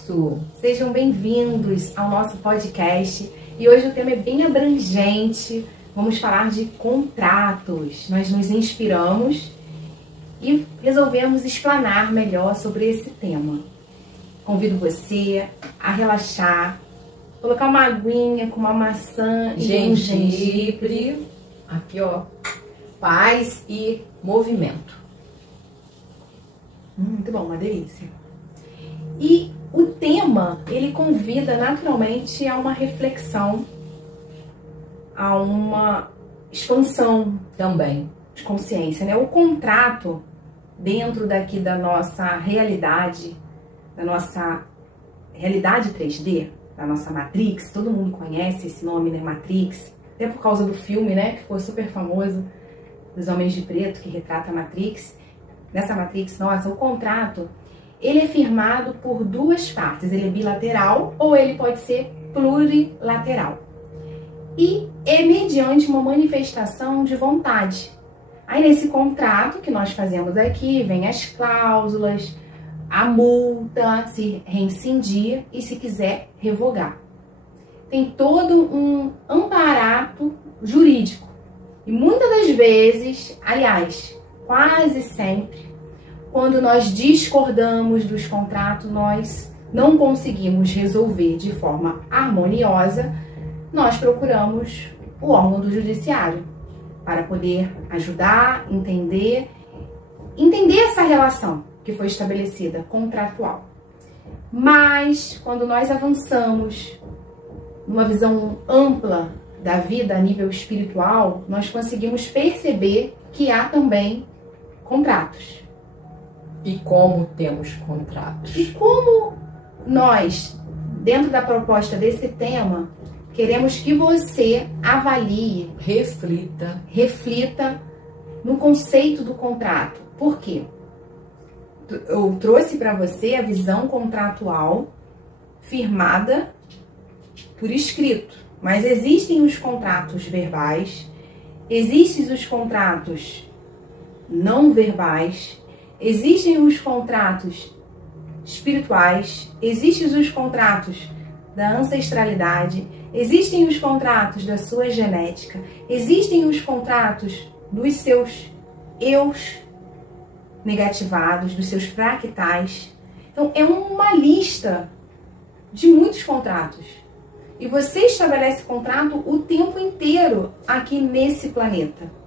Universo! Sejam bem-vindos ao nosso podcast e hoje o tema é bem abrangente. Vamos falar de contratos. Nós nos inspiramos e resolvemos explanar melhor sobre esse tema. Convido você a relaxar, colocar uma aguinha com uma maçã e um gengibre. Aqui, ó, paz e movimento. Muito bom, uma delícia. E o tema, ele convida naturalmente a uma reflexão, a uma expansão Também. de consciência, né? O contrato, dentro daqui da nossa realidade 3D, da nossa Matrix, todo mundo conhece esse nome, né? Matrix, até por causa do filme, né? Que foi super famoso, dos Homens de Preto, que retrata a Matrix. Nessa Matrix, nossa, o contrato, ele é firmado por duas partes. Ele é bilateral ou ele pode ser plurilateral. E é mediante uma manifestação de vontade. Aí nesse contrato que nós fazemos aqui, vem as cláusulas, a multa, se rescindir e se quiser revogar. Tem todo um amparato jurídico. E muitas das vezes, aliás, quase sempre, quando nós discordamos dos contratos, nós não conseguimos resolver de forma harmoniosa, nós procuramos o órgão do judiciário para poder ajudar, entender essa relação que foi estabelecida, contratual. Mas, quando nós avançamos numa visão ampla da vida a nível espiritual, nós conseguimos perceber que há também contratos. E como temos contratos? E como nós, dentro da proposta desse tema, queremos que você avalie, reflita no conceito do contrato. Por quê? Eu trouxe para você a visão contratual firmada por escrito, mas existem os contratos verbais, existem os contratos não verbais, existem os contratos espirituais, existem os contratos da ancestralidade, existem os contratos da sua genética, existem os contratos dos seus eus negativados, dos seus fractais. Então, é uma lista de muitos contratos. E você estabelece contrato o tempo inteiro aqui nesse planeta.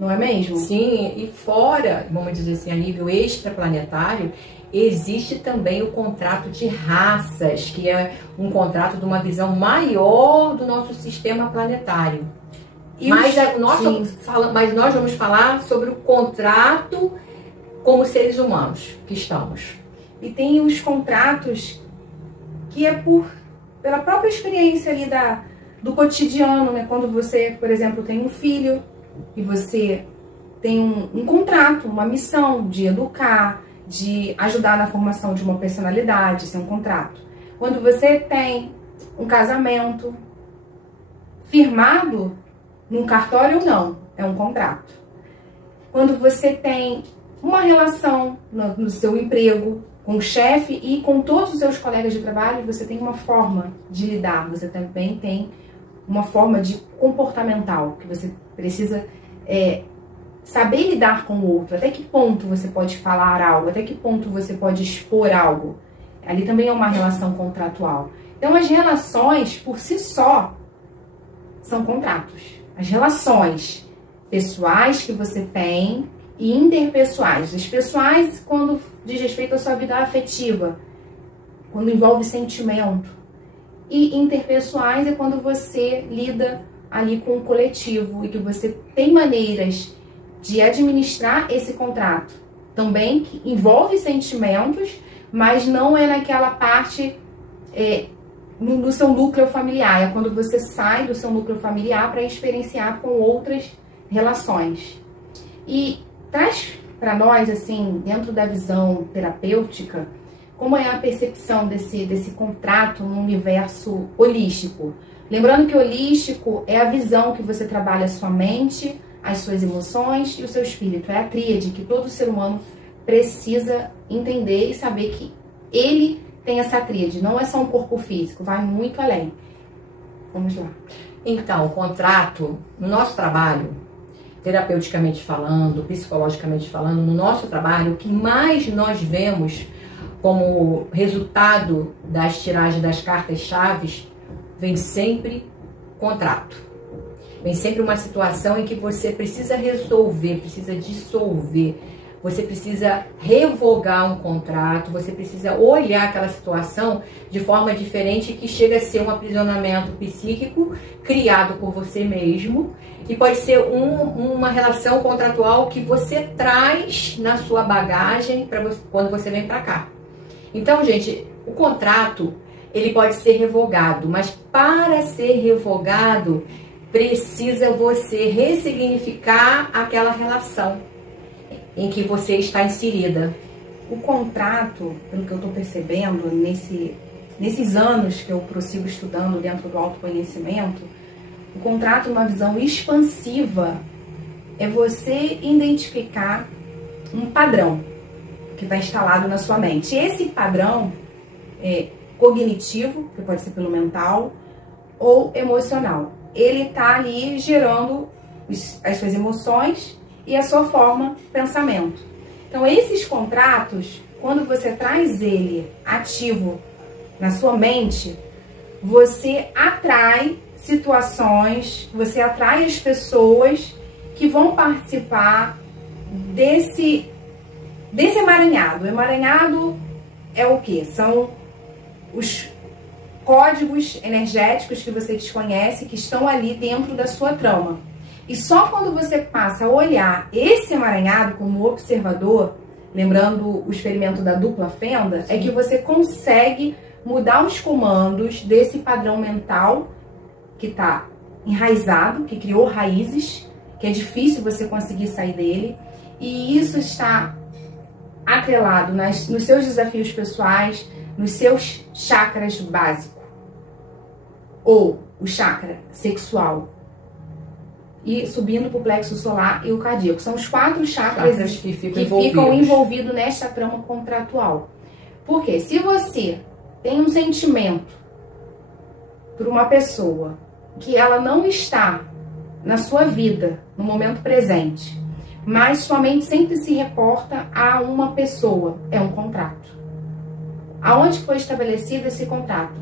Não é mesmo? Sim, e fora, vamos dizer assim, a nível extraplanetário, existe também o contrato de raças, que é um contrato de uma visão maior do nosso sistema planetário. Mas nós vamos falar sobre o contrato como seres humanos que estamos. E tem os contratos que é pela própria experiência ali do cotidiano, né? Quando você, por exemplo, tem um filho e você tem um contrato, uma missão de educar, de ajudar na formação de uma personalidade, isso é um contrato. Quando você tem um casamento firmado num cartório ou não, é um contrato. Quando você tem uma relação no seu emprego, com o chefe e com todos os seus colegas de trabalho, você tem uma forma de lidar, você também tem uma forma de comportamental, que você precisa saber lidar com o outro, até que ponto você pode falar algo, até que ponto você pode expor algo. Ali também é uma relação contratual. Então, as relações, por si só, são contratos. As relações pessoais que você tem e interpessoais. As pessoais, quando diz respeito à sua vida afetiva, quando envolve sentimento. E interpessoais é quando você lida ali com o coletivo e que você tem maneiras de administrar esse contrato. Também que envolve sentimentos, mas não é naquela parte no seu núcleo familiar. É quando você sai do seu núcleo familiar para experienciar com outras relações. E traz para nós, assim, dentro da visão terapêutica, como é a percepção desse contrato no universo holístico. Lembrando que holístico é a visão que você trabalha a sua mente, as suas emoções e o seu espírito. É a tríade que todo ser humano precisa entender e saber que ele tem essa tríade, não é só um corpo físico, vai muito além. Vamos lá. Então, o contrato, no nosso trabalho, terapeuticamente falando, psicologicamente falando, no nosso trabalho, o que mais nós vemos como resultado das tiragens das cartas-chaves, vem sempre contrato. Vem sempre uma situação em que você precisa resolver, precisa dissolver, você precisa revogar um contrato, você precisa olhar aquela situação de forma diferente, que chega a ser um aprisionamento psíquico criado por você mesmo, e pode ser uma relação contratual que você traz na sua bagagem quando você vem para cá. Então, gente, o contrato, ele pode ser revogado, mas para ser revogado, precisa você ressignificar aquela relação em que você está inserida. O contrato, pelo que eu estou percebendo, nesses anos que eu prossigo estudando dentro do autoconhecimento, o contrato, uma visão expansiva, é você identificar um padrão que está instalado na sua mente. Esse padrão é cognitivo, que pode ser pelo mental, ou emocional. Ele está ali gerando as suas emoções e a sua forma de pensamento. Então, esses contratos, quando você traz ele ativo na sua mente, você atrai situações, você atrai as pessoas que vão participar desse emaranhado. O emaranhado é o quê? São os códigos energéticos que você desconhece, que estão ali dentro da sua trama. E só quando você passa a olhar esse emaranhado como observador, lembrando o experimento da dupla fenda, sim, é que você consegue mudar os comandos desse padrão mental que está enraizado, que criou raízes, que é difícil você conseguir sair dele. E isso está atrelado nos seus desafios pessoais, nos seus chakras básicos, ou o chakra sexual, e subindo para o plexo solar e o cardíaco. São os 4 chakras que ficam envolvidos nessa trama contratual. Porque se você tem um sentimento por uma pessoa que ela não está na sua vida, no momento presente, mas sua mente sempre se reporta a uma pessoa, é um contrato. Aonde foi estabelecido esse contrato?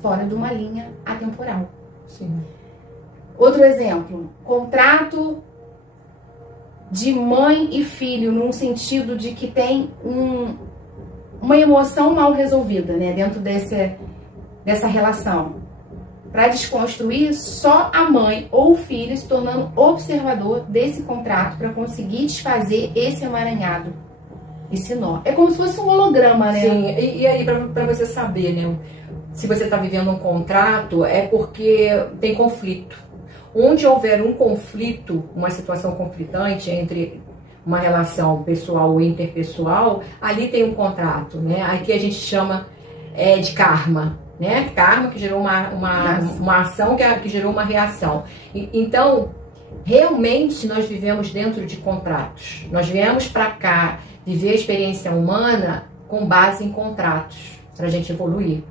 Fora de uma linha atemporal. Sim. Outro exemplo, contrato de mãe e filho, num sentido de que tem uma emoção mal resolvida, né, dentro dessa relação. Para desconstruir, só a mãe ou o filho se tornando observador desse contrato para conseguir desfazer esse emaranhado, esse nó. É como se fosse um holograma, né? Sim, e aí para você saber, né, se você está vivendo um contrato, é porque tem conflito. Onde houver um conflito, uma situação conflitante entre uma relação pessoal ou interpessoal, ali tem um contrato, né? Aqui a gente chama de karma, né? Karma que gerou uma ação que gerou uma reação. Então, realmente nós vivemos dentro de contratos. Nós viemos para cá viver a experiência humana com base em contratos, para a gente evoluir.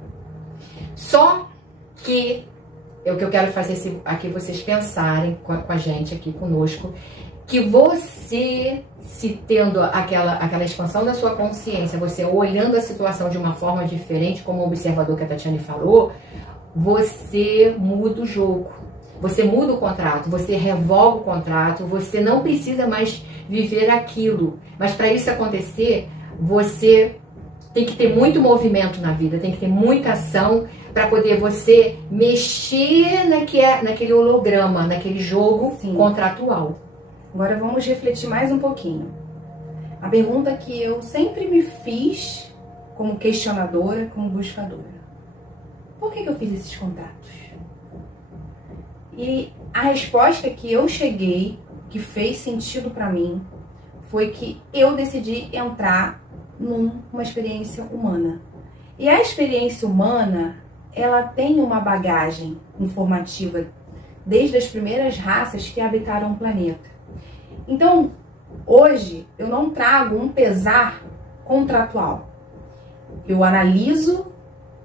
Só que é o que eu quero fazer aqui vocês pensarem com a gente aqui conosco, que você, se tendo aquela expansão da sua consciência, você olhando a situação de uma forma diferente, como o observador que a Tatiane falou, você muda o jogo, você muda o contrato, você revoga o contrato, você não precisa mais viver aquilo. Mas para isso acontecer, você tem que ter muito movimento na vida, tem que ter muita ação, para poder você mexer naquele holograma, naquele jogo, sim, contratual. Agora vamos refletir mais um pouquinho. A pergunta que eu sempre me fiz como questionadora, como buscadora. Por que eu fiz esses contratos? E a resposta que eu cheguei, que fez sentido para mim, foi que eu decidi entrar numa experiência humana. E a experiência humana, ela tem uma bagagem informativa desde as primeiras raças que habitaram o planeta. Então, hoje, eu não trago um pesar contratual. Eu analiso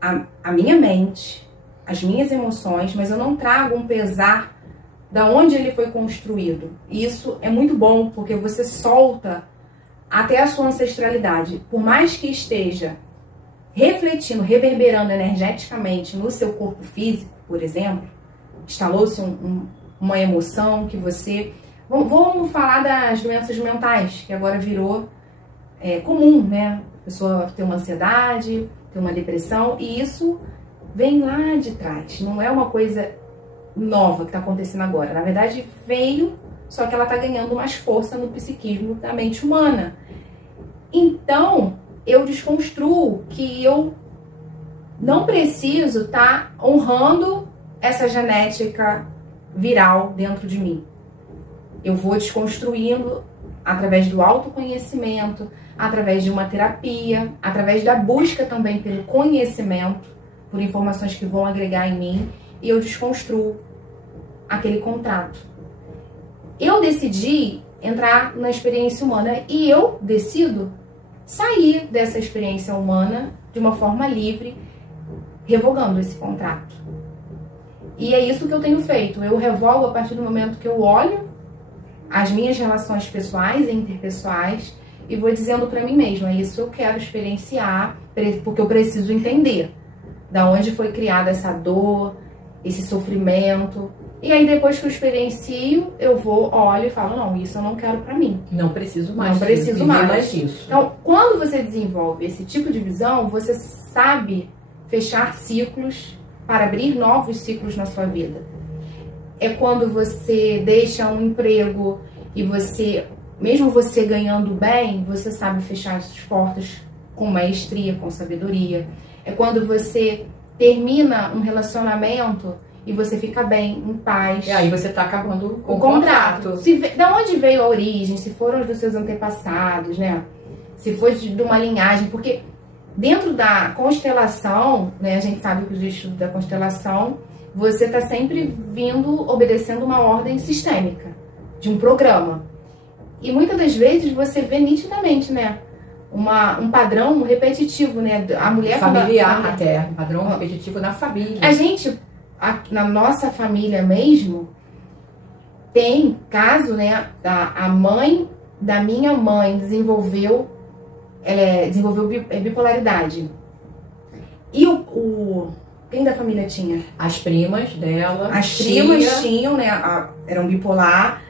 a minha mente, as minhas emoções, mas eu não trago um pesar da onde ele foi construído. E isso é muito bom, porque você solta até a sua ancestralidade. Por mais que esteja refletindo, reverberando energeticamente no seu corpo físico, por exemplo, instalou-se uma emoção que você... Vamos falar das doenças mentais, que agora virou comum, né? A pessoa ter uma ansiedade, ter uma depressão, e isso vem lá de trás. Não é uma coisa nova que está acontecendo agora. Na verdade, veio, só que ela está ganhando mais força no psiquismo da mente humana. Então, eu desconstruo que eu não preciso estar honrando essa genética viral dentro de mim. Eu vou desconstruindo através do autoconhecimento, através de uma terapia, através da busca também pelo conhecimento, por informações que vão agregar em mim, e eu desconstruo aquele contrato. Eu decidi entrar na experiência humana e eu decido sair dessa experiência humana de uma forma livre, revogando esse contrato. E é isso que eu tenho feito. Eu revogo a partir do momento que eu olho as minhas relações pessoais e interpessoais e vou dizendo para mim mesma, isso eu quero experienciar, porque eu preciso entender da onde foi criada essa dor, esse sofrimento. E aí depois que eu experiencio, eu vou, olho e falo, não, isso eu não quero para mim. Não preciso mais. Não preciso mais disso. Então, quando você desenvolve esse tipo de visão, você sabe fechar ciclos para abrir novos ciclos na sua vida. É quando você deixa um emprego e você, mesmo você ganhando bem, você sabe fechar as portas com maestria, com sabedoria. É quando você termina um relacionamento e você fica bem, em paz. E aí você tá acabando com o contrato. Da onde veio a origem, se foram os dos seus antepassados, né? Se foi de uma linhagem, porque dentro da constelação, né, a gente sabe que os estudos da constelação, você está sempre vindo, obedecendo uma ordem sistêmica, de um programa. E muitas das vezes você vê nitidamente, né, um padrão repetitivo, né, a mulher... Familiar até, um padrão repetitivo na família. A gente, na nossa família mesmo, tem caso, né, a mãe da minha mãe desenvolveu bipolaridade. E quem da família tinha? As primas dela. As primas tinham, né? Eram bipolar.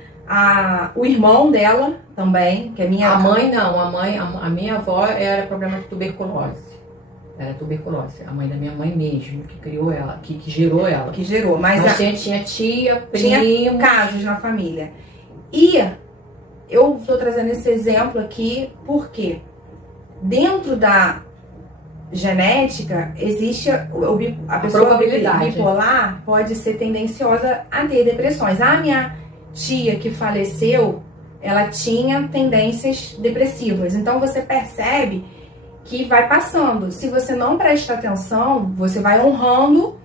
O irmão dela também, que é minha... A mãe não, a minha avó era problema de tuberculose. Era tuberculose. A mãe da minha mãe mesmo, que criou ela, que gerou ela. Que gerou, mas tinha tia, primo. Tinha casos na família. E eu estou trazendo esse exemplo aqui porque dentro da genética, existe a pessoa probabilidade. Bipolar pode ser tendenciosa a ter depressões. A minha tia que faleceu, ela tinha tendências depressivas. Então você percebe que vai passando. Se você não presta atenção, você vai honrando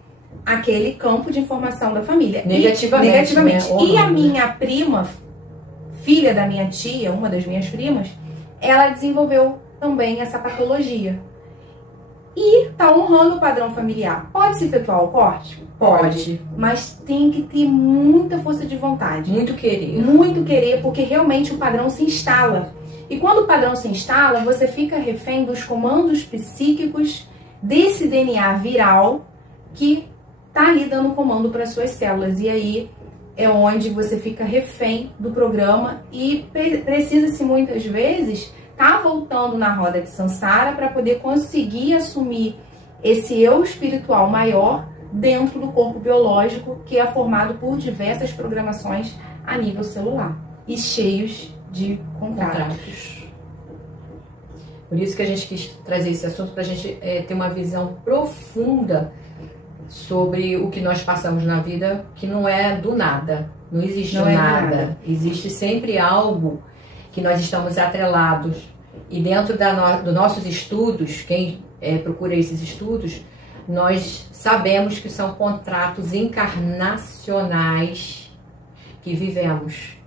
aquele campo de informação da família. Negativamente. Né? E a minha prima, filha da minha tia, uma das minhas primas, ela desenvolveu também essa patologia. E tá honrando o padrão familiar. Pode se efetuar o corte? Pode. Mas tem que ter muita força de vontade. Muito querer. Muito querer, porque realmente o padrão se instala. E quando o padrão se instala, você fica refém dos comandos psíquicos desse DNA viral que tá ali dando comando para suas células. E aí é onde você fica refém do programa e precisa-se muitas vezes tá voltando na roda de Sansara para poder conseguir assumir esse eu espiritual maior dentro do corpo biológico, que é formado por diversas programações a nível celular e cheios de contratos. Por isso que a gente quis trazer esse assunto, para a gente ter uma visão profunda sobre o que nós passamos na vida, que não é do nada, não existe nada. Existe sempre algo que nós estamos atrelados. E dentro dos nossos estudos, quem procura esses estudos, nós sabemos que são contratos encarnacionais que vivemos.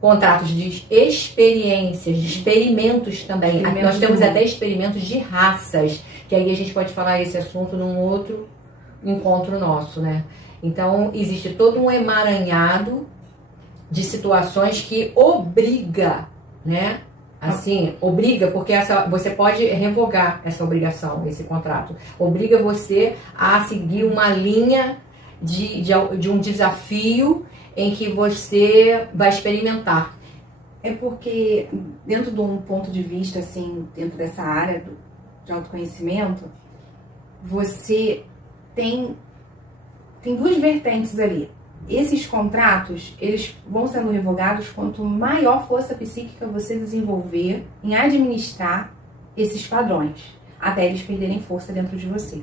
contratos de experiências, de experimentos também. Aqui nós temos até experimentos de raças, que aí a gente pode falar esse assunto num outro encontro nosso, né? Então, existe todo um emaranhado de situações que obriga, né? Assim, obriga, porque você pode revogar essa obrigação, esse contrato. Obriga você a seguir uma linha de um desafio em que você vai experimentar. É porque, dentro de um ponto de vista, assim, dentro dessa área de autoconhecimento, você tem duas vertentes ali. Esses contratos, eles vão sendo revogados quanto maior força psíquica você desenvolver em administrar esses padrões, até eles perderem força dentro de você.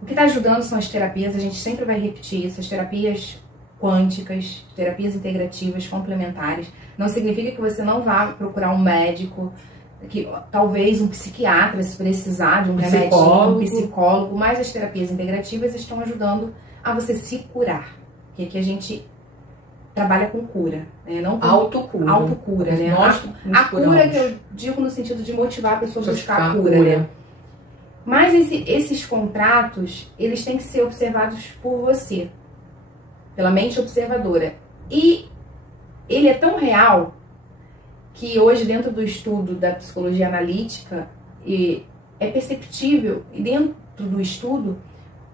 O que está ajudando são as terapias, a gente sempre vai repetir isso, as terapias quânticas, terapias integrativas, complementares. Não significa que você não vá procurar um médico, que talvez um psiquiatra, se precisar de um remedinho, um psicólogo, mas as terapias integrativas estão ajudando a você se curar. Que aqui a gente trabalha com cura, né? Não com autocura. Autocura, né? A cura que eu digo no sentido de motivar a pessoa a buscar a cura, né? Mas esses contratos, eles têm que ser observados por você, pela mente observadora. E ele é tão real que hoje, dentro do estudo da psicologia analítica, é perceptível, e dentro do estudo,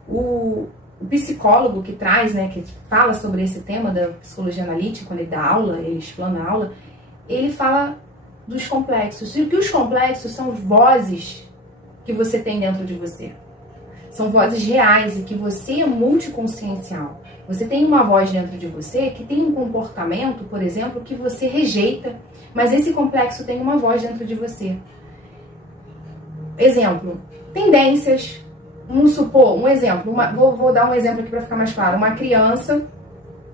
o psicólogo que traz, né, que fala sobre esse tema da psicologia analítica, quando ele dá aula, ele explana a aula, ele fala dos complexos. E que os complexos são vozes que você tem dentro de você. São vozes reais e que você é multiconsciencial. Você tem uma voz dentro de você que tem um comportamento, por exemplo, que você rejeita, mas esse complexo tem uma voz dentro de você. Exemplo, tendências. Vamos supor, um exemplo, vou dar um exemplo aqui para ficar mais claro. Uma criança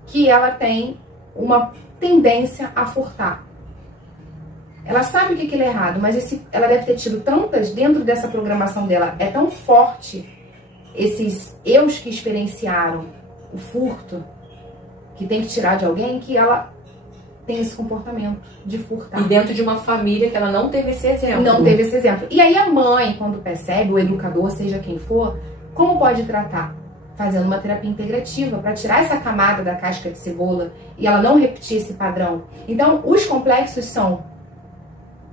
que ela tem uma tendência a furtar. Ela sabe o que é errado, mas ela deve ter tido tantas, dentro dessa programação dela, é tão forte esses eus que experienciaram o furto, que tem que tirar de alguém, que ela tem esse comportamento de furtar. E dentro de uma família que ela não teve esse exemplo. Não teve esse exemplo. E aí a mãe, quando percebe, o educador, seja quem for, como pode tratar? Fazendo uma terapia integrativa para tirar essa camada da casca de cebola e ela não repetir esse padrão. Então, os complexos são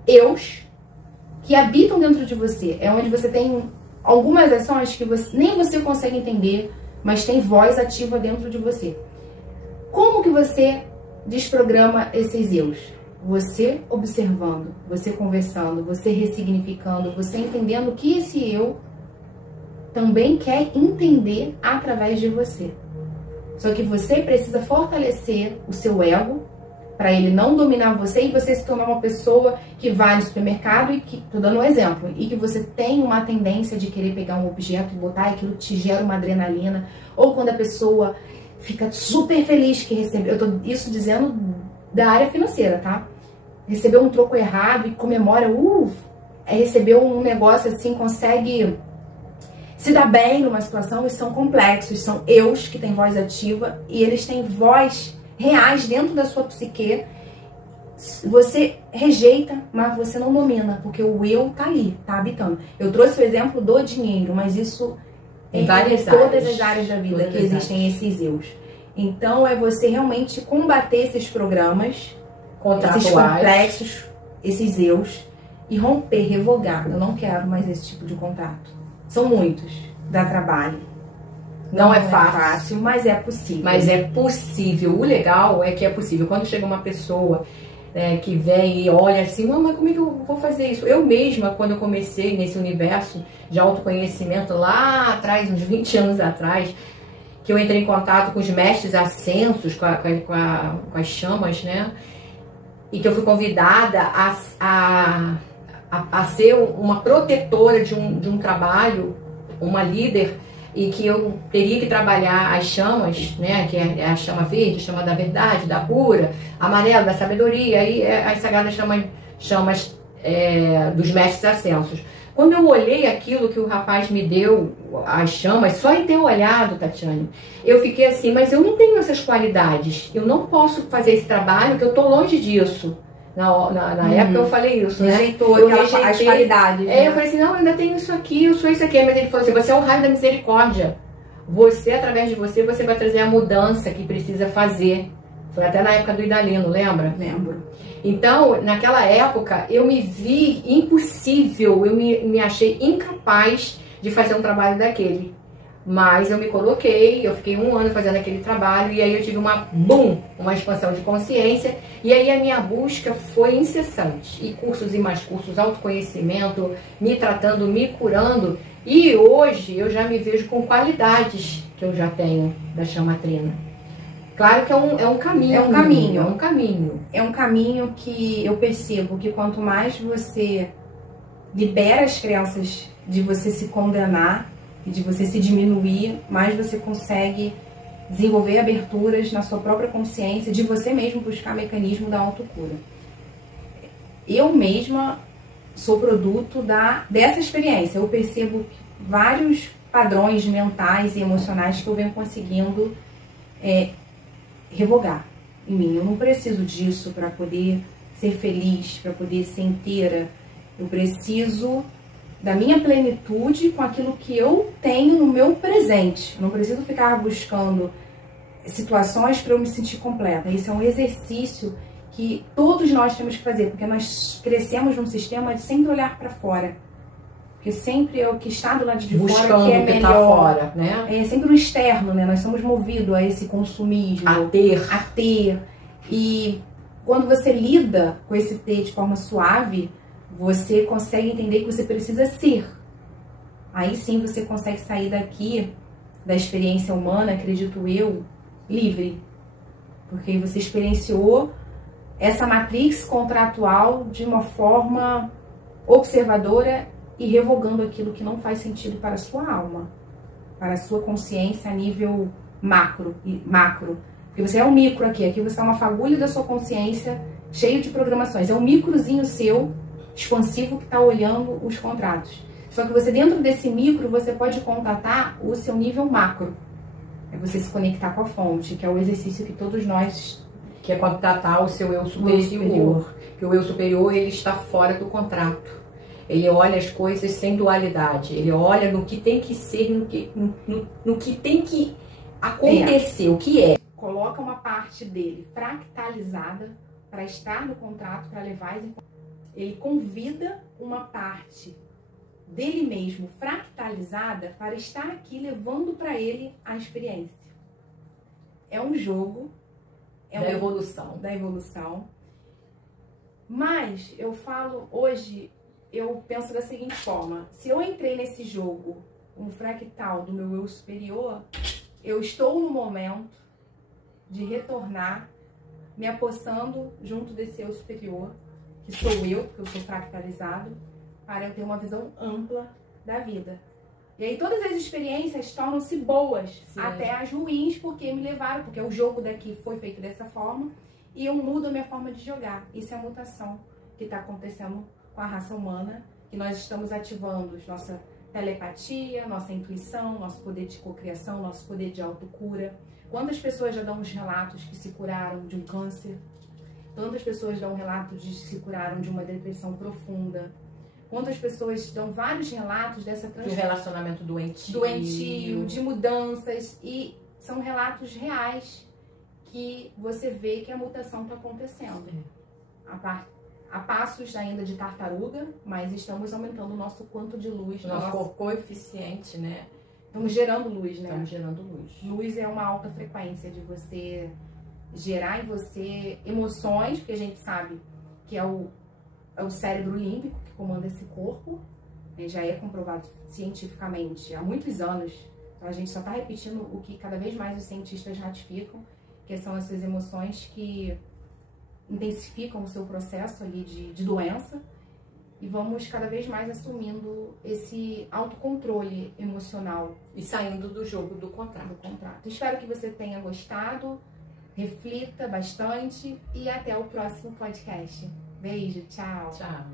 eus que habitam dentro de você. É onde você tem algumas ações que nem você consegue entender, mas tem voz ativa dentro de você. Como que você desprograma esses eus? Você observando, você conversando, você ressignificando, você entendendo que esse eu também quer entender através de você. Só que você precisa fortalecer o seu ego para ele não dominar você e você se tornar uma pessoa que vai no supermercado e que, tô dando um exemplo, e que você tem uma tendência de querer pegar um objeto e botar e aquilo te gera uma adrenalina, ou quando a pessoa fica super feliz que recebeu, eu tô isso dizendo da área financeira, tá? Recebeu um troco errado e comemora, recebeu um negócio assim, consegue se dar bem numa situação. E são complexos, são eus que têm voz ativa e eles têm voz reais dentro da sua psique. Você rejeita, mas você não domina, porque o eu tá ali, tá habitando. Eu trouxe o exemplo do dinheiro, mas isso em todas as áreas da vida que existem esses eus. Então é você realmente combater esses programas, esses complexos, esses eus, e romper, revogar. Eu não quero mais esse tipo de contrato. São muitos, dá trabalho. Não é fácil, mas é possível. Mas é possível. O legal é que é possível. Quando chega uma pessoa que vem e olha assim, mas como é que eu vou fazer isso? Eu mesma, quando eu comecei nesse universo de autoconhecimento lá atrás, uns 20 anos atrás, que eu entrei em contato com os mestres ascensos, com as chamas, né? E que eu fui convidada a ser uma protetora de um trabalho, uma líder, e que eu teria que trabalhar as chamas, né, que é a chama verde, a chama da verdade, da cura, a amarela, da sabedoria, e as sagradas chamas dos mestres ascensos. Quando eu olhei aquilo que o rapaz me deu, as chamas, só em ter olhado, Tatiane, eu fiquei assim, mas eu não tenho essas qualidades, eu não posso fazer esse trabalho, que eu tô longe disso. Na época eu falei isso, né? Rejeitou as qualidades. Eu falei assim, não, eu ainda tenho isso aqui, eu sou isso aqui. Mas ele falou assim, você é um raio da misericórdia. Você, através de você vai trazer a mudança que precisa fazer. Foi até na época do Idalino, lembra? Lembro. Então, naquela época, eu me vi impossível, eu me achei incapaz de fazer um trabalho daquele. Mas eu me coloquei, eu fiquei 1 ano fazendo aquele trabalho e aí eu tive uma expansão de consciência e aí a minha busca foi incessante. E cursos e mais cursos, autoconhecimento, me tratando, me curando. E hoje eu já me vejo com qualidades que eu já tenho da chama trina. Claro que é um caminho. É um caminho. É um caminho. É um caminho que eu percebo que quanto mais você libera as crenças de você se condenar e de você se diminuir, mais você consegue desenvolver aberturas na sua própria consciência, de você mesmo buscar mecanismo da autocura. Eu mesma sou produto dessa experiência. Eu percebo vários padrões mentais e emocionais que eu venho conseguindo revogar em mim. Eu não preciso disso para poder ser feliz, para poder ser inteira. Eu preciso da minha plenitude com aquilo que eu tenho no meu presente. Eu não preciso ficar buscando situações para eu me sentir completa. Isso é um exercício que todos nós temos que fazer, porque nós crescemos num sistema de sempre olhar para fora. Porque sempre é o que está do lado de fora que é melhor. Tá fora, né? É sempre o externo, né? Nós somos movidos a esse consumismo. A ter. E quando você lida com esse ter de forma suave, você consegue entender que você precisa ser. Aí sim você consegue sair daqui, da experiência humana, acredito eu, livre. Porque você experienciou essa matrix contratual de uma forma observadora e revogando aquilo que não faz sentido para a sua alma, para a sua consciência a nível macro. Porque você é um micro aqui você é uma fagulha da sua consciência cheio de programações. É um microzinho seu, expansivo, que está olhando os contratos. Só que você, dentro desse micro, você pode contatar o seu nível macro. É você se conectar com a fonte, que é o exercício que todos nós... Que é contatar o seu eu superior. Que o eu superior, ele está fora do contrato. Ele olha as coisas sem dualidade. Ele olha no que tem que ser, no que tem que acontecer, o que é. Coloca uma parte dele fractalizada para estar no contrato, para levar as informações. Ele convida uma parte dele mesmo fractalizada para estar aqui levando para ele a experiência. É um jogo. Da evolução. Mas eu falo hoje, eu penso da seguinte forma: se eu entrei nesse jogo, um fractal do meu eu superior, eu estou no momento de retornar, me apossando junto desse eu superior, que sou eu, porque eu sou fractalizado, para eu ter uma visão ampla da vida. E aí todas as experiências tornam-se boas, sim, até as ruins, porque me levaram, porque o jogo daqui foi feito dessa forma, e eu mudo a minha forma de jogar. Isso é a mutação que está acontecendo com a raça humana, que nós estamos ativando nossa telepatia, nossa intuição, nosso poder de cocriação, nosso poder de autocura. Quantas pessoas já dão os relatos que se curaram de um câncer? Quantas pessoas dão relatos de que se curaram de uma depressão profunda? Quantas pessoas dão vários relatos dessa de um relacionamento doentio, de mudanças, e são relatos reais que você vê que a mutação está acontecendo. A passos ainda de tartaruga, mas estamos aumentando o nosso quanto de luz. Nosso coeficiente, né? Estamos gerando luz, né? Estamos gerando luz. Luz é uma alta frequência de você gerar em você emoções, porque a gente sabe que é o cérebro límbico que comanda esse corpo, né? Já é comprovado cientificamente há muitos anos. Então a gente só está repetindo o que cada vez mais os cientistas ratificam, que são essas emoções que intensificam o seu processo ali de doença, e vamos cada vez mais assumindo esse autocontrole emocional. E saindo do jogo do contrato. Espero que você tenha gostado, reflita bastante e até o próximo podcast. Beijo, tchau. Tchau.